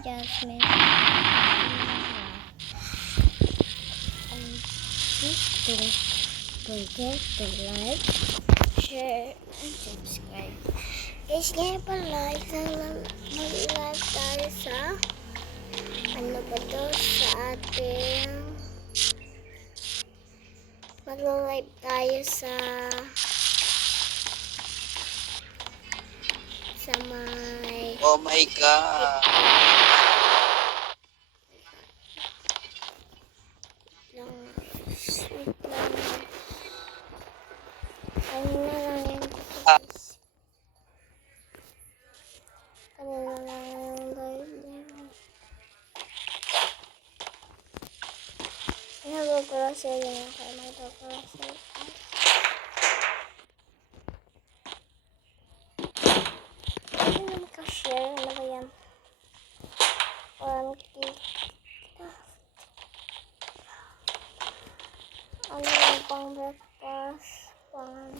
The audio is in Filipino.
Jasmine. And please don't forget to like, share, and subscribe. Guys, kaya pala, mag-live tayo sa ano ba to, sa ating mag-live tayo sa may oh my god, lang ano na lang yung guys. Ano na lang yung live niya. Nag-grocery na kayo. Mag-grocery. Ano naman ka-share? Ano ba yan? 1 gig. Ano yung pang breakfast? Pang